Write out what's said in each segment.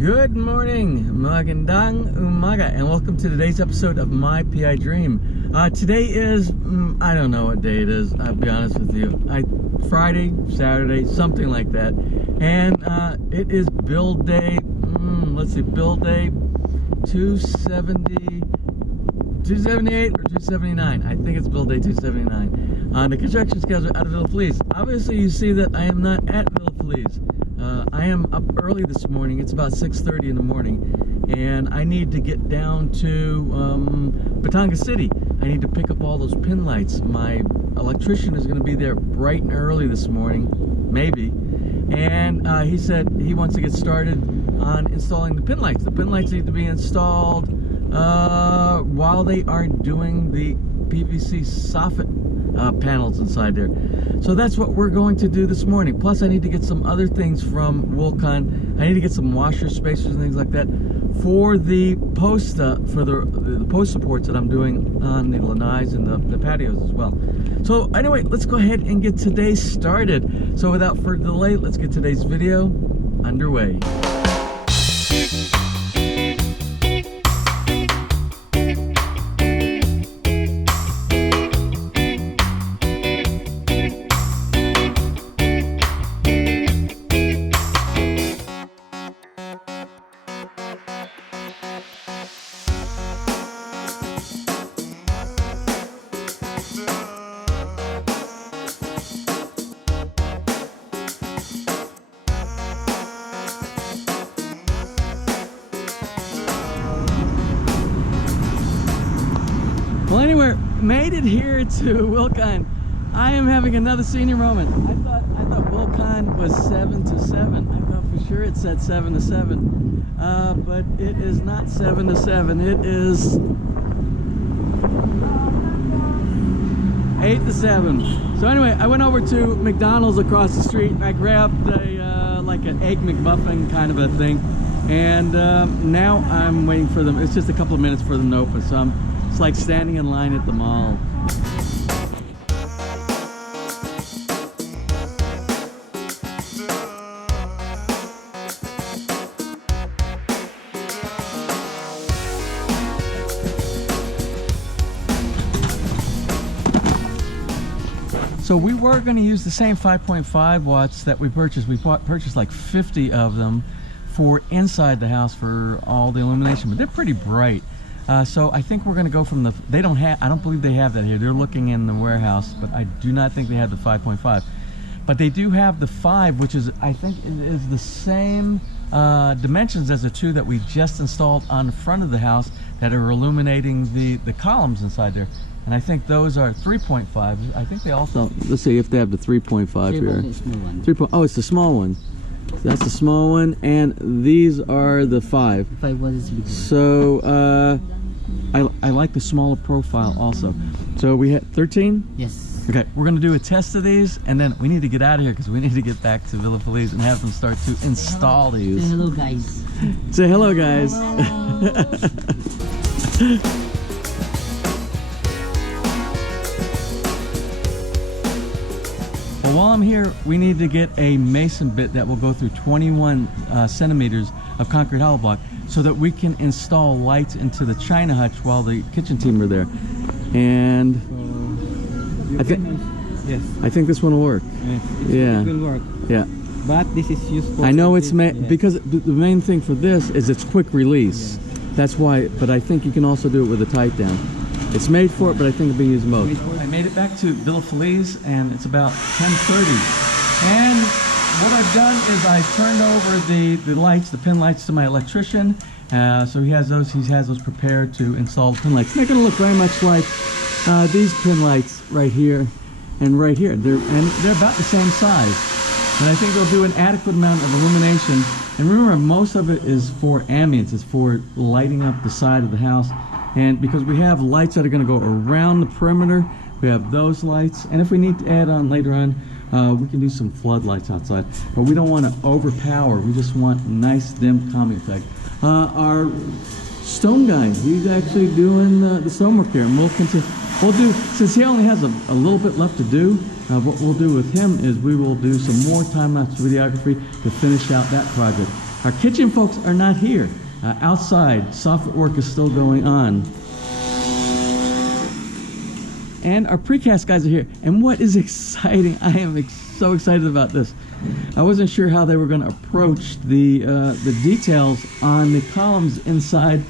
Good morning, magandang umaga, and welcome to today's episode of My PI Dream. Today is, I don't know what day it is, I'll be honest with you. Friday, Saturday, something like that. And it is build day, let's see, build day 270, 278 or 279. I think it's build day 279. On the construction schedule out of Feliz. Obviously, you see that I am not at Feliz. I am up early this morning. It's about 6:30 in the morning, and I need to get down to Batangas City. I need to pick up all those pin lights. My electrician is going to be there bright and early this morning, maybe, and he said he wants to get started on installing the pin lights. The pin lights need to be installed while they are doing the PVC soffit panels inside there. So that's what we're going to do this morning. Plus I need to get some other things from Wilcon. I need to get some washer spacers and things like that for the post for the post supports that I'm doing on the lanais and the patios as well. So anyway, let's go ahead and get today started. So without further delay, let's get today's video underway. Well, anyway, made it here to Wilcon. I am having another senior moment. I thought Wilcon was 7 to 7. I thought for sure it said 7 to 7, but it is not 7 to 7. It is 8 to 7. So anyway, I went over to McDonald's across the street and I grabbed a like an egg McMuffin kind of a thing, and now I'm waiting for them. It's just a couple of minutes for them to open, so it's like standing in line at the mall. So we were going to use the same 5.5 watts that we purchased. We purchased like 50 of them for inside the house for all the illumination, but they're pretty bright. So I think we're going to go from the, I don't believe they have that here. They're looking in the warehouse, but I do not think they have the 5.5. But they do have the 5, which is, I think it is the same dimensions as the 2 that we just installed on the front of the house that are illuminating the columns inside there. And I think those are 3.5. I think they also, let's see if they have the 3.5 here. Oh, it's the small one. That's the small one, and these are the 5. 5 was bigger. So I like the smaller profile also. So we had 13? Yes. Okay, we're going to do a test of these, and then we need to get out of here because we need to get back to Villa Feliz and have them start to install these. Say hello, guys. Say hello, guys. Well, while I'm here, we need to get a mason bit that will go through 21 centimeters of concrete hollow block so that we can install lights into the china hutch while the kitchen team are there. And I think this one will work. Yeah. It will work. Yeah. But this is useful. I know it's because the main thing for this is it's quick release. Yeah. That's why, but I think you can also do it with a tight down. It's made for it, but I think it'll be used most. I made it back to Villa Feliz, and it's about 10:30. And what I've done is I turned over the lights, the pin lights, to my electrician. So he has those prepared to install the pin lights. They're going to look very much like these pin lights right here and right here. They're about the same size. And I think they'll do an adequate amount of illumination. And remember, most of it is for ambience. It's for lighting up the side of the house. And because we have lights that are going to go around the perimeter, we have those lights. And if we need to add on later on, we can do some floodlights outside. But we don't want to overpower. We just want nice, dim, calming effect. Our stone guy, he's actually doing the stonework here. And we'll continue. We'll do, since he only has a little bit left to do, what we'll do with him is we will do some more time-lapse videography to finish out that project. Our kitchen folks are not here. Outside, soffit work is still going on. And our precast guys are here. And what is exciting, I am so excited about this. I wasn't sure how they were going to approach the details on the columns inside,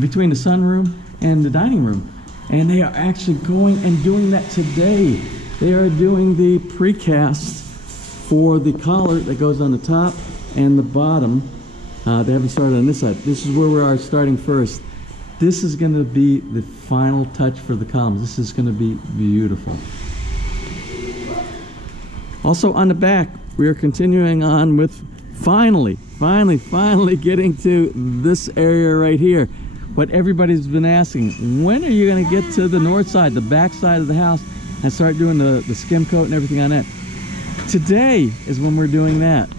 between the sunroom and the dining room. And they are actually going and doing that today. They are doing the precast for the collar that goes on the top and the bottom. They haven't started on this side. This is where we are starting first. This is going to be the final touch for the columns. This is going to be beautiful. Also on the back, we are continuing on with finally getting to this area right here. What everybody's been asking, when are you going to get to the north side, the back side of the house, and start doing the skim coat and everything on that? Today is when we're doing that.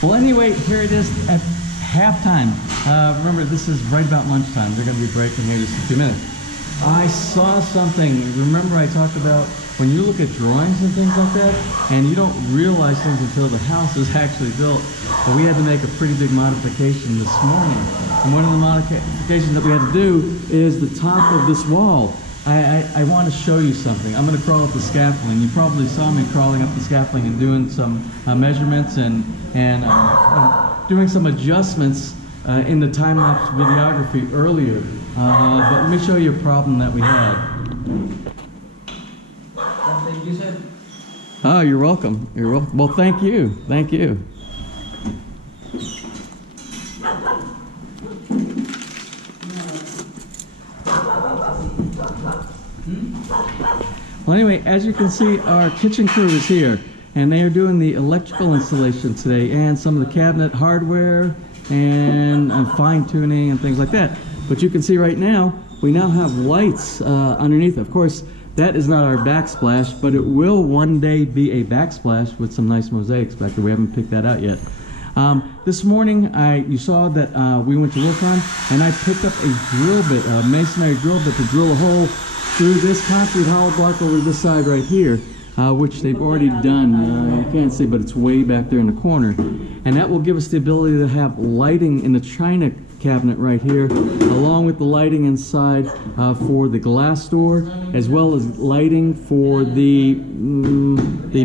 Well, anyway, here it is at halftime. Remember, this is right about lunchtime. They're going to be breaking here just a few minutes. I saw something. Remember I talked about when you look at drawings and things like that, and you don't realize things until the house is actually built. But we had to make a pretty big modification this morning. And one of the modifications that we had to do is the top of this wall. I want to show you something. I'm going to crawl up the scaffolding. You probably saw me crawling up the scaffolding and doing some measurements and doing some adjustments in the time-lapse videography earlier. But let me show you a problem that we had. Thank you, sir. Oh, you're welcome. You're welcome. Well, thank you. Thank you. Well, anyway, as you can see, our kitchen crew is here, and they are doing the electrical installation today, and some of the cabinet hardware, and fine-tuning and things like that. But you can see right now, we now have lights underneath. Of course, that is not our backsplash, but it will one day be a backsplash with some nice mosaics back there. We haven't picked that out yet. This morning, you saw that we went to Wilcon, and I picked up a drill bit, a masonry drill bit to drill a hole through this concrete hollow block over this side right here, which they've already done. You can't see, but it's way back there in the corner. And that will give us the ability to have lighting in the china cabinet right here, along with the lighting inside for the glass door, as well as lighting for the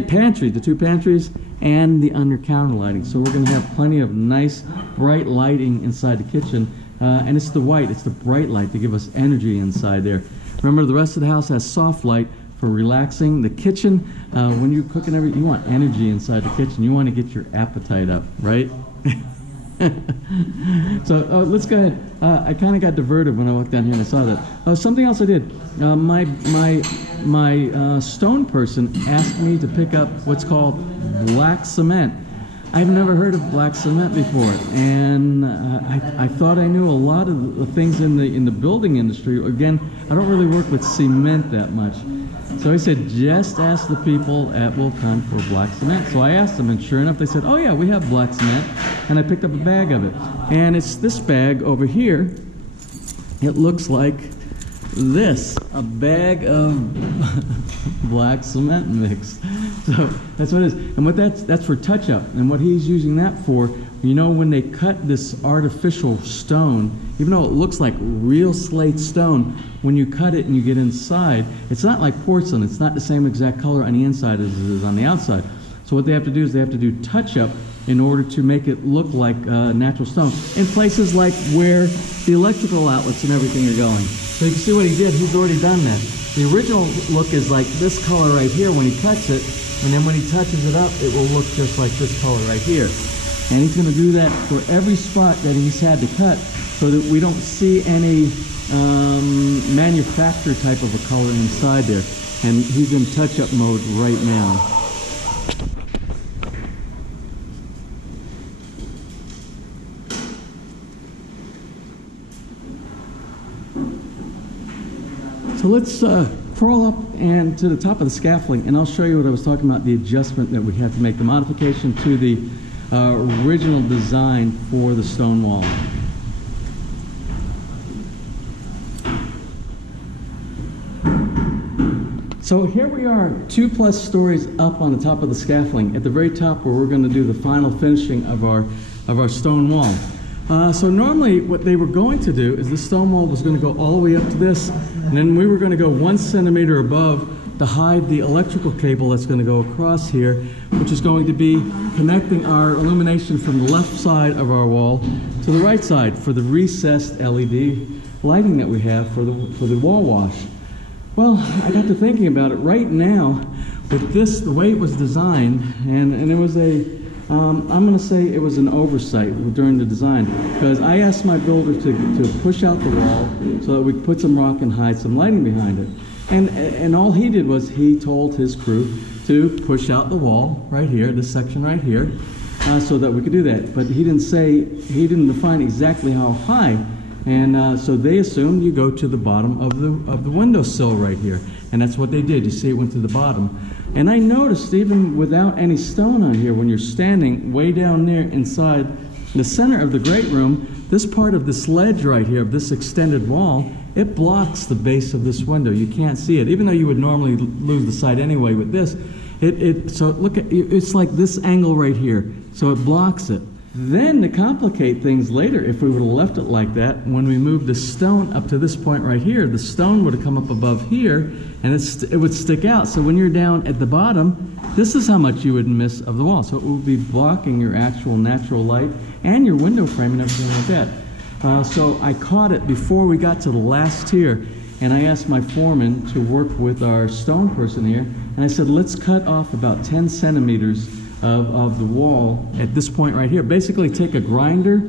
pantry, the two pantries, and the under counter lighting. So we're going to have plenty of nice bright lighting inside the kitchen, and it's the white, it's the bright light to give us energy inside there. Remember, the rest of the house has soft light for relaxing. The kitchen, when you're cooking everything, you want energy inside the kitchen. You want to get your appetite up, right? So let's go ahead. I kind of got diverted when I walked down here and I saw that. Something else I did. My stone person asked me to pick up what's called black cement. I've never heard of black cement before, and I thought I knew a lot of the things in the building industry. Again, I don't really work with cement that much. So he said, just ask the people at Wilcon for black cement. So I asked them, and sure enough, they said, oh yeah, we have black cement. And I picked up a bag of it. And it's this bag over here. It looks like this, a bag of black cement mix. So that's what it is. And what that's for touch-up. And what he's using that for, you know, when they cut this artificial stone, even though it looks like real slate stone, when you cut it and you get inside, it's not like porcelain. It's not the same exact color on the inside as it is on the outside. So what they have to do is they have to do touch-up in order to make it look like natural stone in places like where the electrical outlets and everything are going. So you can see what he did. He's already done that. The original look is like this color right here when he cuts it, and then when he touches it up, it will look just like this color right here. And he's going to do that for every spot that he's had to cut so that we don't see any manufacturer type of a color inside there. And he's in touch-up mode right now. So let's crawl up and to the top of the scaffolding, and I'll show you what I was talking about, the adjustment that we had to make, the modification to the original design for the stone wall. So here we are, 2+ stories up on the top of the scaffolding, at the very top where we're going to do the final finishing of our stone wall. So normally what they were going to do is the stone wall was going to go all the way up to this, and then we were going to go 1 centimeter above to hide the electrical cable that's going to go across here, which is going to be connecting our illumination from the left side of our wall to the right side for the recessed LED lighting that we have for the wall wash. Well, I got to thinking about it. Right now, with this, the way it was designed, and it was I'm going to say it was an oversight during the design, because I asked my builder to push out the wall so that we could put some rock and hide some lighting behind it. And all he did was he told his crew to push out the wall right here, this section right here, so that we could do that. But he didn't define exactly how high. And so they assumed you go to the bottom of the windowsill right here. And that's what they did. You see it went to the bottom. And I noticed even without any stone on here, when you're standing way down there inside the center of the great room, this part of this ledge right here, of this extended wall, it blocks the base of this window. You can't see it, even though you would normally lose the sight anyway with this. So look at, it's like this angle right here. So it blocks it. Then to complicate things later, if we would have left it like that, when we moved the stone up to this point right here, the stone would have come up above here, and it would stick out. So when you're down at the bottom, this is how much you would miss of the wall. So it would be blocking your actual natural light and your window frame and everything like that. So I caught it before we got to the last tier, and I asked my foreman to work with our stone person here, and I said, let's cut off about 10 centimeters of the wall at this point right here. Basically take a grinder,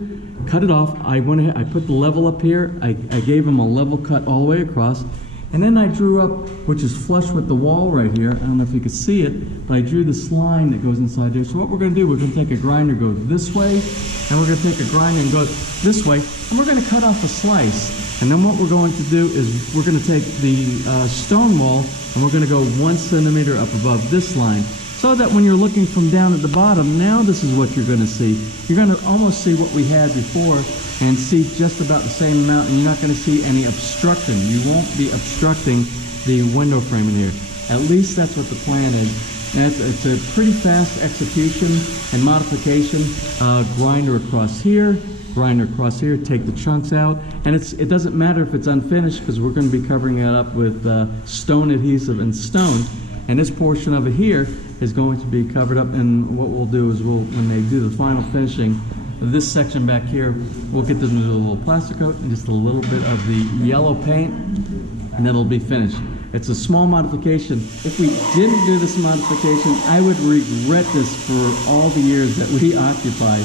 cut it off. I went ahead, I put the level up here. I gave him a level cut all the way across. And then I drew up, which is flush with the wall right here. I don't know if you could see it, but I drew this line that goes inside there. So what we're going to do, we're going to take a grinder, go this way, and we're going to take a grinder and go this way, and we're going to cut off a slice. And then what we're going to do is we're going to take the stone wall, and we're going to go 1 centimeter up above this line. So that when you're looking from down at the bottom, now this is what you're going to see. You're going to almost see what we had before and see just about the same amount, and you're not going to see any obstruction. You won't be obstructing the window frame in here. At least that's what the plan is. It's a pretty fast execution and modification. Grinder across here, take the chunks out. And it doesn't matter if it's unfinished, because we're going to be covering it up with stone adhesive and stone. And this portion of it here is going to be covered up, and what we'll do is when they do the final finishing, this section back here, we'll get them to do a little plastic coat and just a little bit of the yellow paint, and then it'll be finished. It's a small modification. If we didn't do this modification, I would regret this for all the years that we occupied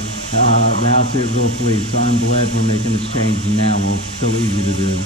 the house here at Feliz. So I'm glad we're making this change now. Well, it's still easy to do.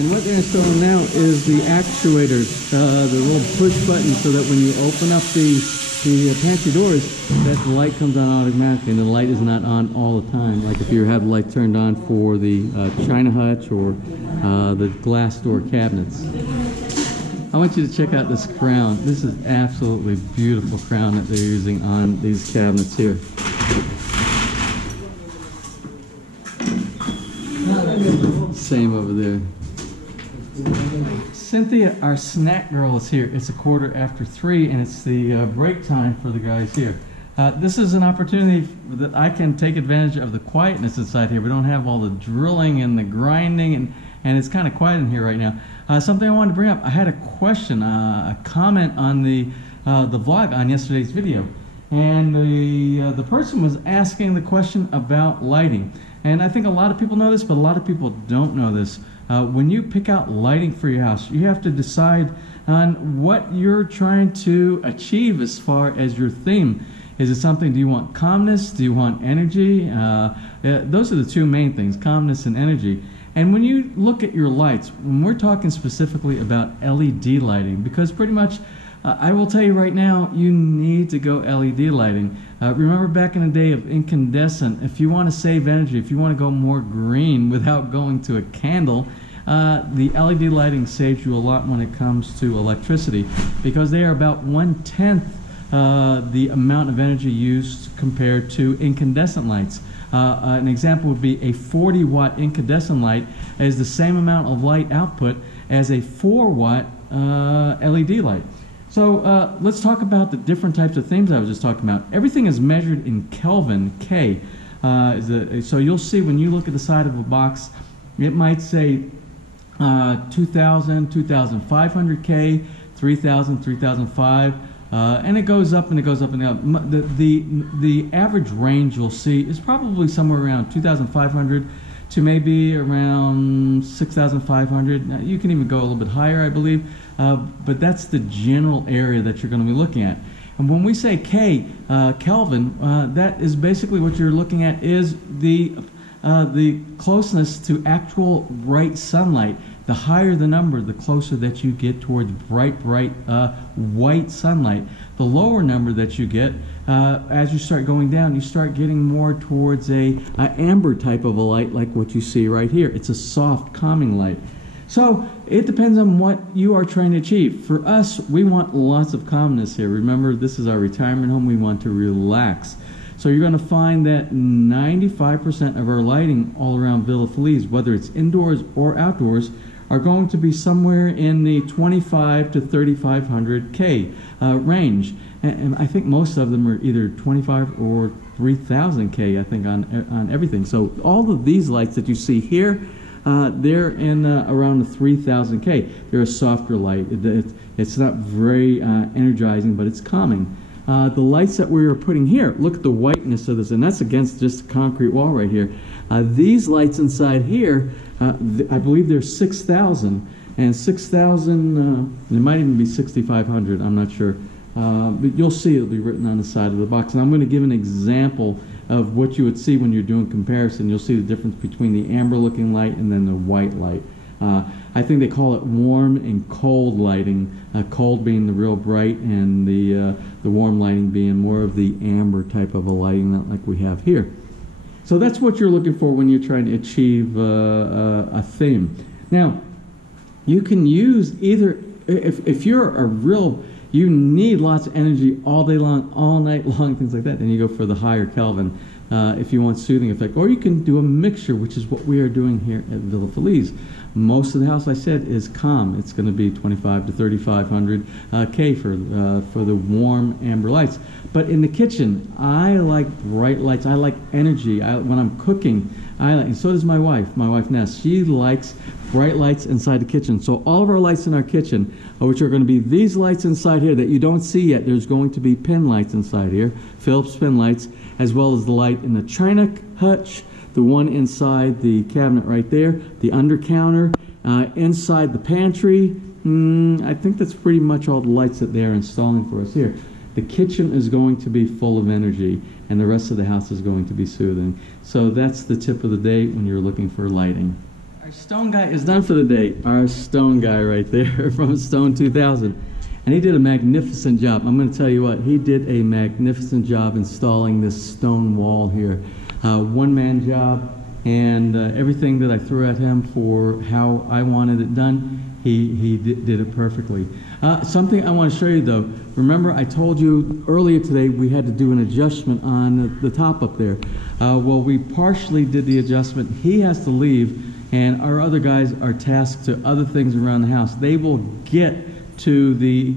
And what they're installing now is the actuator, the little push button, so that when you open up the pantry doors, that the light comes on automatically, and the light is not on all the time. Like if you have the light turned on for the china hutch or the glass door cabinets. I want you to check out this crown. This is absolutely beautiful crown that they're using on these cabinets here. Same over there. Cynthia, our snack girl, is here. It's 3:15, and it's the break time for the guys here. This is an opportunity that I can take advantage of the quietness inside here. We don't have all the drilling and the grinding, and it's kind of quiet in here right now. Something I wanted to bring up. I had a question, a comment on the vlog on yesterday's video, and the person was asking the question about lighting. And I think a lot of people know this, but a lot of people don't know this. When you pick out lighting for your house, you have to decide on what you're trying to achieve as far as your theme. Is it something, do you want calmness? Do you want energy? Those are the two main things, calmness and energy. And when you look at your lights, when we're talking specifically about LED lighting, because pretty much, I will tell you right now, you need to go LED lighting. Remember back in the day of incandescent, if you want to save energy, if you want to go more green without going to a candle, the LED lighting saves you a lot when it comes to electricity, because they are about 1/10 the amount of energy used compared to incandescent lights. An example would be a 40-watt incandescent light is the same amount of light output as a 4-watt LED light. So let's talk about the different types of themes I was just talking about. Everything is measured in Kelvin, K. So you'll see when you look at the side of a box, it might say 2000, 2500 K, 3000, 3005, and it goes up and it goes up and up. The average range you'll see is probably somewhere around 2500 to maybe around 6,500. Now, you can even go a little bit higher, I believe, but that's the general area that you're going to be looking at. And when we say K, Kelvin, that is basically what you're looking at is the closeness to actual bright sunlight. The higher the number, the closer that you get towards bright white sunlight. The lower number that you get, as you start going down, you start getting more towards a amber type of a light, like what you see right here. It's a soft, calming light. So it depends on what you are trying to achieve. For us, we want lots of calmness here. Remember, this is our retirement home. We want to relax. So you're going to find that 95% of our lighting all around Villa Feliz, whether it's indoors or outdoors, are going to be somewhere in the 25 to 3500 K range. And I think most of them are either 25 or 3000 K, I think, on everything. So all of these lights that you see here, they're in around the 3000 K. They're a softer light. It's not very energizing, but it's calming. The lights that we are putting here, look at the whiteness of this, and that's against just the concrete wall right here. These lights inside here, I believe they're 6,000, and 6,000, it might even be 6,500, I'm not sure. But you'll see it'll be written on the side of the box. And I'm going to give an example of what you would see when you're doing comparison. You'll see the difference between the amber looking light and then the white light. I think they call it warm and cold lighting, cold being the real bright and the warm lighting being more of the amber type of a lighting, not like we have here. So that's what you're looking for when you're trying to achieve a theme. Now, you can use either, if you're a real, you need lots of energy all day long, all night long, things like that, then you go for the higher Kelvin if you want soothing effect. Or you can do a mixture, which is what we are doing here at Villa Feliz. Most of the house, I said, is calm. It's going to be 25 to 3500 K for the warm amber lights. But in the kitchen, I like bright lights. I like energy. When I'm cooking, and so does my wife Ness. She likes bright lights inside the kitchen. So all of our lights in our kitchen, which are going to be these lights inside here that you don't see yet, there's going to be pin lights inside here, Phillips pin lights, as well as the light in the china hutch, the one inside the cabinet right there, the under counter, inside the pantry. I think that's pretty much all the lights that they're installing for us here. The kitchen is going to be full of energy, and the rest of the house is going to be soothing. So that's the tip of the day when you're looking for lighting. Are Our stone guy is done for the day. Our stone guy right there from Stone 2000. And he did a magnificent job. I'm going to tell you what, he did a magnificent job installing this stone wall here. One-man job, and everything that I threw at him for how I wanted it done, he did it perfectly. Something I want to show you though, remember I told you earlier today we had to do an adjustment on the top up there. Well, we partially did the adjustment. He has to leave, and our other guys are tasked to other things around the house. They will get to the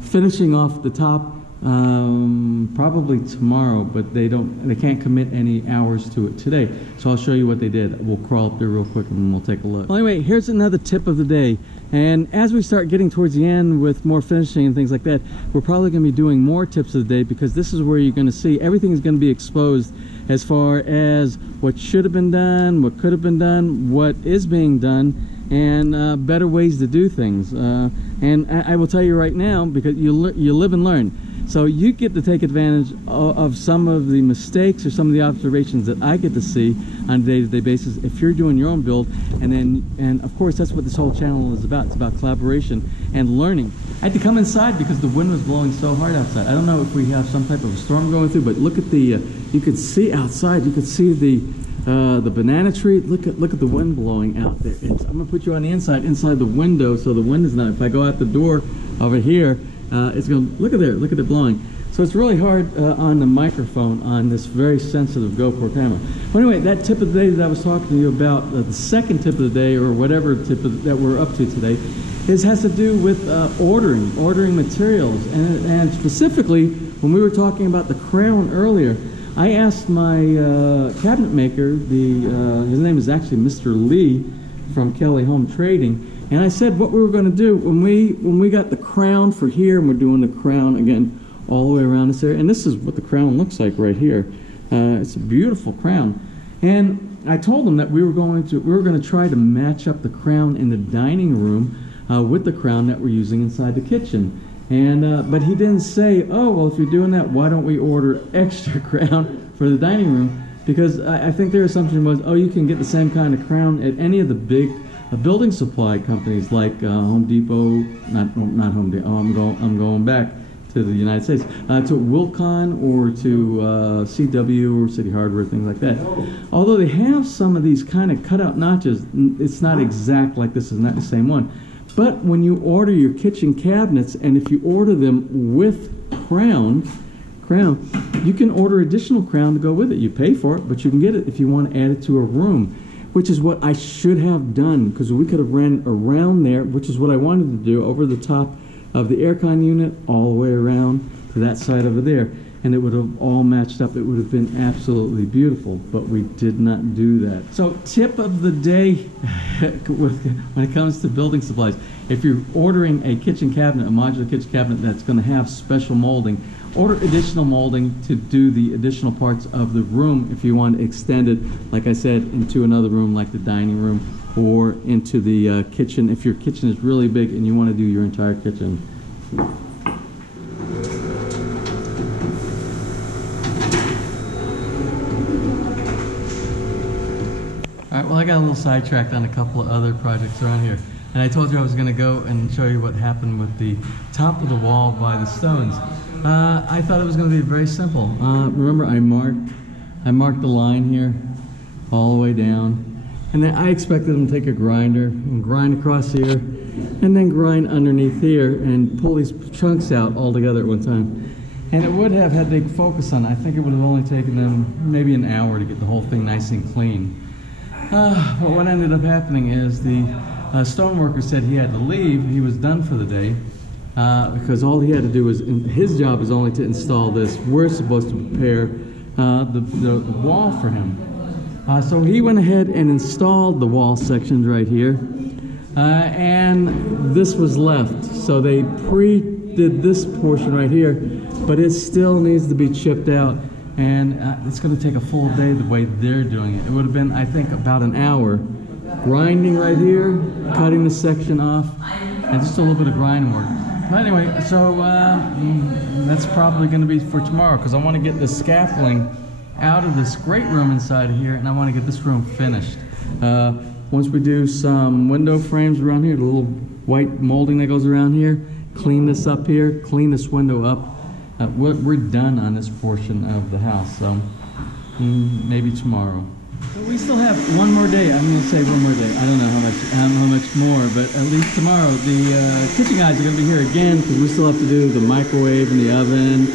finishing off the top probably tomorrow, but they can't commit any hours to it today. So I'll show you what they did. We'll crawl up there real quick and we'll take a look. Well, anyway, here's another tip of the day. And as we start getting towards the end with more finishing and things like that, we're probably going to be doing more tips of the day, because this is where you're going to see everything is going to be exposed as far as what should have been done, what could have been done, what is being done, and better ways to do things. And I will tell you right now, because you live and learn. So you get to take advantage of some of the mistakes or some of the observations that I get to see on a day-to-day basis if you're doing your own build. And of course, that's what this whole channel is about. It's about collaboration and learning. I had to come inside because the wind was blowing so hard outside. I don't know if we have some type of a storm going through, but look at the, you could see outside, you could see the banana tree. Look at the wind blowing out there. I'm gonna put you on the inside the window, so the wind is not, if I go out the door over here, it's going to, look at it blowing. So it's really hard on the microphone on this very sensitive GoPro camera. Well, anyway, that tip of the day that I was talking to you about, the second tip of the day, or whatever tip that we're up to today, has to do with ordering materials. And specifically, when we were talking about the crown earlier, I asked my cabinet maker, his name is actually Mr. Lee from Kelly Home Trading, and I said what we were going to do when we got the crown for here, and we're doing the crown again all the way around this area. And this is what the crown looks like right here. It's a beautiful crown. And I told him that we were going to try to match up the crown in the dining room with the crown that we're using inside the kitchen. And but he didn't say, oh well, if you're doing that, why don't we order extra crown for the dining room? Because I think their assumption was, oh, you can get the same kind of crown at any of the big building supply companies like Home Depot, not Home Depot. Oh, I'm going back to the United States, to Wilcon or to CW or City Hardware, things like that. Although they have some of these kind of cutout notches, it's not exact like this is not the same one. But when you order your kitchen cabinets, and if you order them with crown, you can order additional crown to go with it. You pay for it, but you can get it if you want to add it to a room, which is what I should have done, because we could have ran around there, which is what I wanted to do, over the top of the aircon unit, all the way around to that side over there, and it would have all matched up. It would have been absolutely beautiful, but we did not do that. So tip of the day when it comes to building supplies, if you're ordering a kitchen cabinet, a modular kitchen cabinet that's going to have special molding, order additional molding to do the additional parts of the room if you want to extend it, like I said, into another room like the dining room, or into the kitchen if your kitchen is really big and you want to do your entire kitchen. Alright, well, I got a little sidetracked on a couple of other projects around here. And I told you I was going to go and show you what happened with the top of the wall by the stones. I thought it was going to be very simple. Remember, I marked the line here all the way down. And then I expected them to take a grinder and grind across here, and then grind underneath here and pull these chunks out all together at one time. And it would have, had they focused on it, I think it would have only taken them maybe an hour to get the whole thing nice and clean. But what ended up happening is the stoneworker said he had to leave. He was done for the day because all he had to do was, his job is only to install this. We're supposed to prepare the wall for him. So he went ahead and installed the wall sections right here, and this was left. So they pre-did this portion right here, but it still needs to be chipped out, and it's going to take a full day the way they're doing it. It would have been, I think, about an hour grinding right here, cutting the section off, and just a little bit of grinding work. But anyway, so that's probably going to be for tomorrow, because I want to get the scaffolding out of this great room inside of here, and I want to get this room finished. once we do some window frames around here, the little white molding that goes around here, clean this up here, clean this window up, we're done on this portion of the house. So maybe tomorrow. So we still have one more day. I'm going to say one more day. I don't know how much more, but at least tomorrow the kitchen guys are going to be here again because we still have to do the microwave and the oven,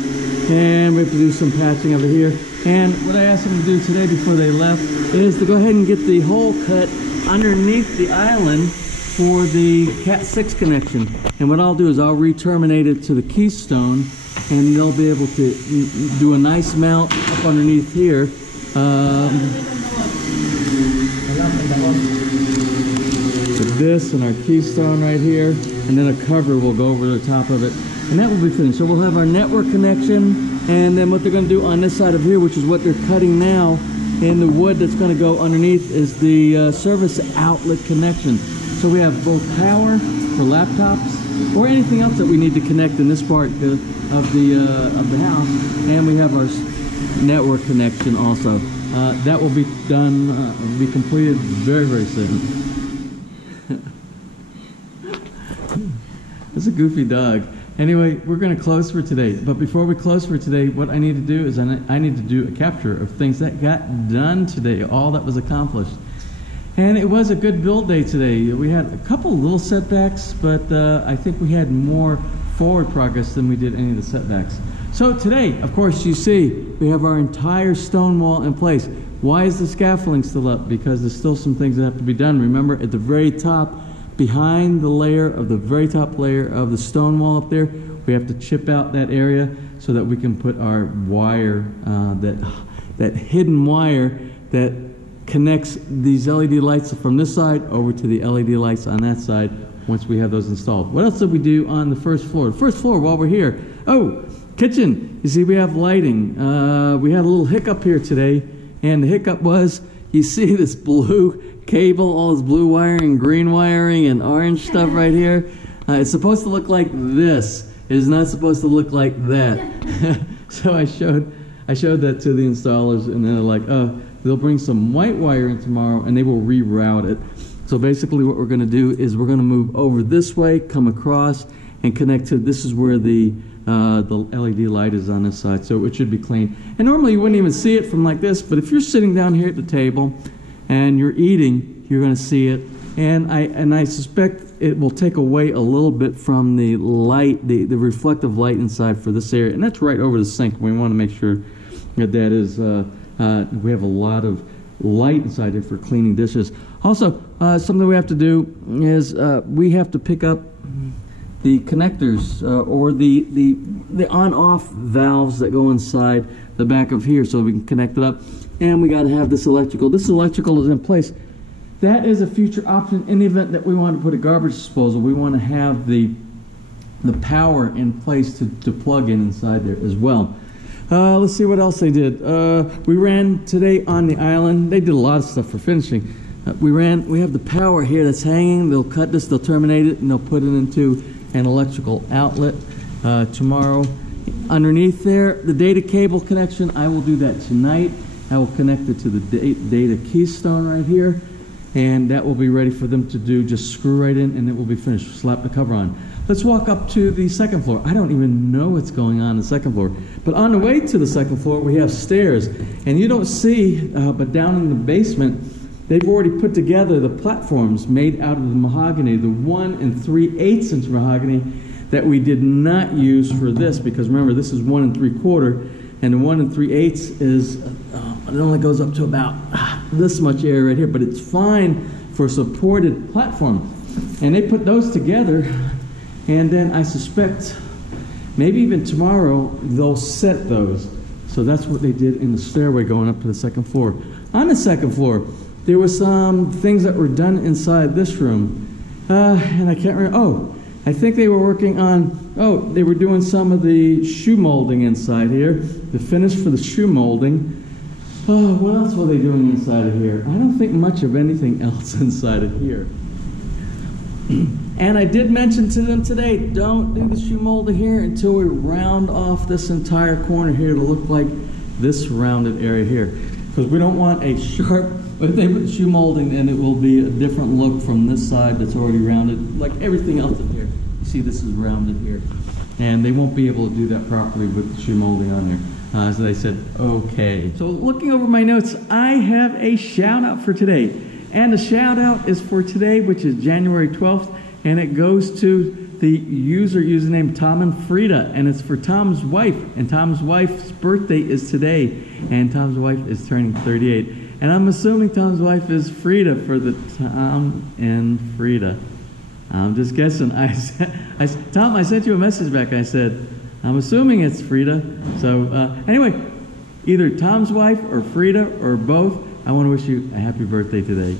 and we have to do some patching over here. And what I asked them to do today before they left is to go ahead and get the hole cut underneath the island for the Cat 6 connection. And what I'll do is I'll re-terminate it to the keystone, and they'll be able to do a nice mount up underneath here. With this and our keystone right here, and then a cover will go over the top of it, and that will be finished. So we'll have our network connection, and then what they're going to do on this side of here, which is what they're cutting now, and the wood that's going to go underneath is the service outlet connection. So we have both power for laptops or anything else that we need to connect in this part of the house, and we have our network connection also. That will be done, will be completed very, very soon. It's a goofy dog. Anyway, we're going to close for today. But before we close for today, what I need to do is I need to do a capture of things that got done today, all that was accomplished. And it was a good build day today. We had a couple little setbacks, but I think we had more forward progress than we did any of the setbacks. So today, of course, you see, we have our entire stone wall in place. Why is the scaffolding still up? Because there's still some things that have to be done. Remember, at the very top, behind the layer of the very top layer of the stone wall up there, we have to chip out that area so that we can put our wire, that hidden wire that connects these LED lights from this side over to the LED lights on that side once we have those installed. What else did we do on the first floor? The first floor, while we're here, kitchen. You see, we have lighting. We had a little hiccup here today, and the hiccup was, you see this blue cable, all this blue wiring, green wiring, and orange stuff right here. It's supposed to look like this. It is not supposed to look like that. So I showed that to the installers, and they're like, oh, they'll bring some white wire in tomorrow, and they will reroute it. So basically what we're going to do is we're going to move over this way, come across, and connect to, this is where the LED light is on this side, so it should be clean. And normally you wouldn't even see it from like this, but if you're sitting down here at the table and you're eating, you're going to see it. And I suspect it will take away a little bit from the light, the reflective light inside for this area. And that's right over the sink. We want to make sure that is, we have a lot of light inside there for cleaning dishes. Also, something we have to do is we have to pick up the connectors or the on-off valves that go inside the back of here so we can connect it up. And we got to have this electrical. This electrical is in place. That is a future option in the event that we want to put a garbage disposal. We want to have the power in place to plug in inside there as well. Let's see what else they did. We ran today on the island. They did a lot of stuff for finishing. We have the power here that's hanging. They'll cut this, they'll terminate it, and they'll put it into an electrical outlet tomorrow. Underneath there, the data cable connection, I will do that tonight. I will connect it to the data keystone right here, and that will be ready for them to do. Just screw right in, and it will be finished. Slap the cover on. Let's walk up to the second floor. I don't even know what's going on the second floor. But on the way to the second floor, we have stairs. And you don't see, but down in the basement, they've already put together the platforms made out of the mahogany, the 1 3/8 inch mahogany that we did not use for this, because remember, this is 1 3/4, and the 1 3/8 is, it only goes up to about this much area right here, but it's fine for supported platform. And they put those together, and then I suspect maybe even tomorrow they'll set those. So that's what they did in the stairway going up to the second floor. On the second floor, there were some things that were done inside this room. And I can't remember. Oh, I think they were working on, they were doing some of the shoe molding inside here. The finish for the shoe molding. Oh, what else were they doing inside of here? I don't think much of anything else inside of here. And I did mention to them today, don't do the shoe molding here until we round off this entire corner here to look like this rounded area here. because we don't want a sharp, if they put shoe molding, then it will be a different look from this side that's already rounded, like everything else in here. You see this is rounded here. And they won't be able to do that properly with the shoe molding on there. So they said, okay. So looking over my notes, I have a shout out for today. And the shout out is for today, which is January 12th, and it goes to the username Tom and Frida, and it's for Tom's wife. And Tom's wife's birthday is today, and Tom's wife is turning 38. And I'm assuming Tom's wife is Frida for the Tom and Frida. I'm just guessing. Tom, I sent you a message back. I said, I'm assuming it's Frida. So anyway, either Tom's wife or Frida or both, I want to wish you a happy birthday today.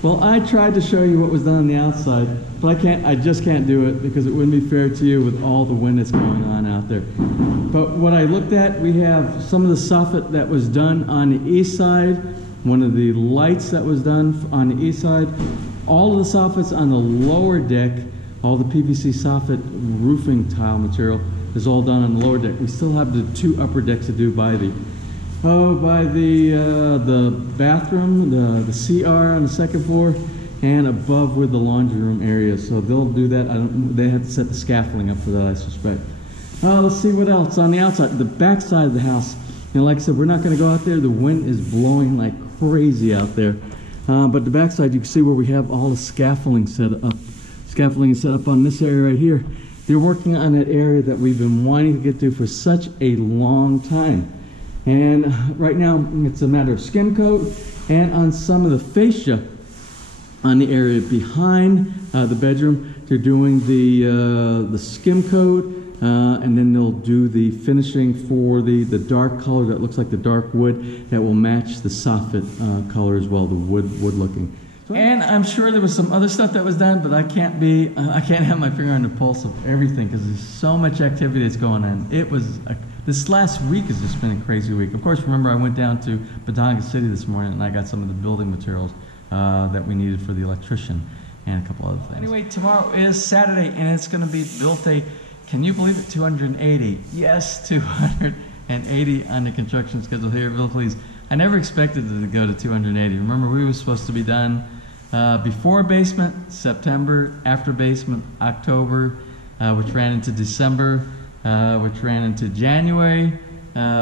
Well, I tried to show you what was done on the outside, but I just can't do it because it wouldn't be fair to you with all the wind that's going on out there. But what I looked at, we have some of the soffit that was done on the east side, one of the lights that was done on the east side, all of the soffits on the lower deck, all the PVC soffit roofing tile material is all done on the lower deck. We still have the 2 upper decks to do by the bathroom, the CR on the 2nd floor, and above with the laundry room area. So they'll do that. They have to set the scaffolding up for that, I suspect. Let's see what else on the outside. The back side of the house. And like I said, we're not going to go out there. The wind is blowing like crazy out there. But the back side, you can see where we have all the scaffolding set up. Scaffolding is set up on this area right here. They're working on that area that we've been wanting to get to for such a long time. And right now, it's a matter of skim coat, and on some of the fascia on the area behind the bedroom, they're doing the skim coat, and then they'll do the finishing for the dark color that looks like the dark wood that will match the soffit color as well, the wood looking. And I'm sure there was some other stuff that was done, but I can't have my finger on the pulse of everything because there's so much activity that's going on. This last week has just been a crazy week. Of course, remember I went down to Batanga City this morning and I got some of the building materials that we needed for the electrician and a couple other things. Anyway, tomorrow is Saturday and it's going to be built day. Can you believe it? 280. Yes, 280 on the construction schedule here at Feliz. I never expected it to go to 280. Remember, we were supposed to be done before basement, September, after basement, October, which ran into December, which ran into January,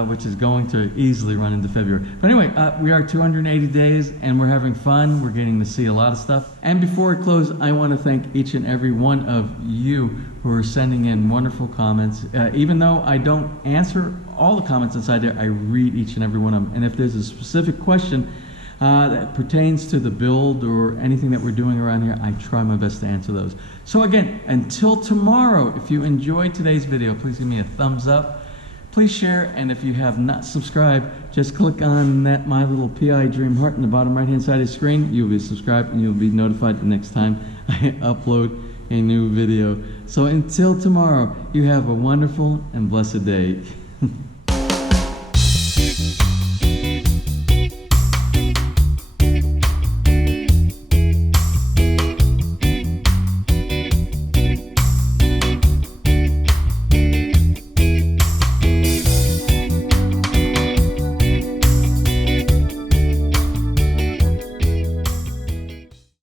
which is going to easily run into February. But anyway, we are 280 days and we're having fun. We're getting to see a lot of stuff. And before we close, I want to thank each and every one of you who are sending in wonderful comments. Even though I don't answer all the comments inside there, I read each and every one of them. And if there's a specific question that pertains to the build or anything that we're doing around here, I try my best to answer those. So again, until tomorrow, if you enjoyed today's video, please give me a thumbs up. Please share, and if you have not subscribed, just click on that My Little PI Dream Heart in the bottom right hand side of the screen. You'll be subscribed and you'll be notified the next time I upload a new video. So until tomorrow, you have a wonderful and blessed day.